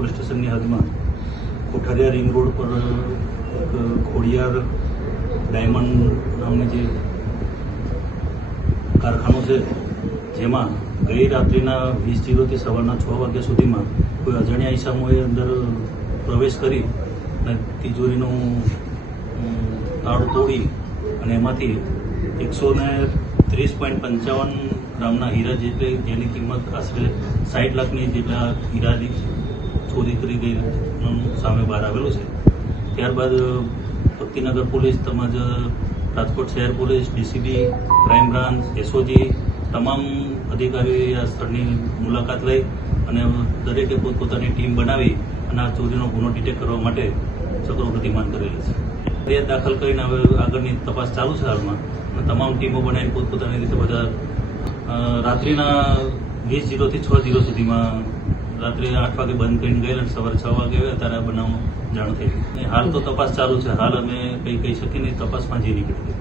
Police સ્ટેશનની હદમાં કોઠારિયા ring road પર એક ખોડિયાર ડાયમંડ નામની જે કારખાનું છે, જેમાં ગઈ રાત્રિના 20:00 થી સવારના 6 વાગ્યા સુધીમાં કોઈ અજાણ્યા ઈસમોએ અંદર પ્રવેશ કરી અને તિજોરીનું તાળું તોડી અને એમાંથી 130.55 ગ્રામના હીરા જેની કિંમત આશરે 60 લાખની જેટલા હીરાની ચોરી કરી ગઈ સામે બહાર આવેલું છે. ત્યારબાદ ભક્તિનગર પોલીસ તેમજ રાજકોટ શહેર police, DCB, crime branch, SOG તમામ અધિકારીઓએ આ સ્થળની મુલાકાત લઈ અને દરેકે પોતપોતાની ટીમ બનાવી અને આ ચોરીનો ગુનો ડિટેક્ટ કરવા માટે ચક્રો ગતિમાન કરેલા છે. ફરિયાદ દાખલ કરીને હવે આગળની તપાસ ચાલુ છે હાલમાં, અને તમામ ટીમો બનાવીને પોતપોતાની રીતે બધા રાત્રિના 20:00 થી 6:00 સુધીમાં રાત્રે 8 વાગે બંધ કરીને ગયેલા અને સવારે 6 વાગે આવ્યા ત્યારે આ બનાવ જાણ થઈ. હાલ તો તપાસ ચાલુ છે. હાલ અમે કંઈ કહી શકીએ નહીં, તપાસમાં જે નીકળી.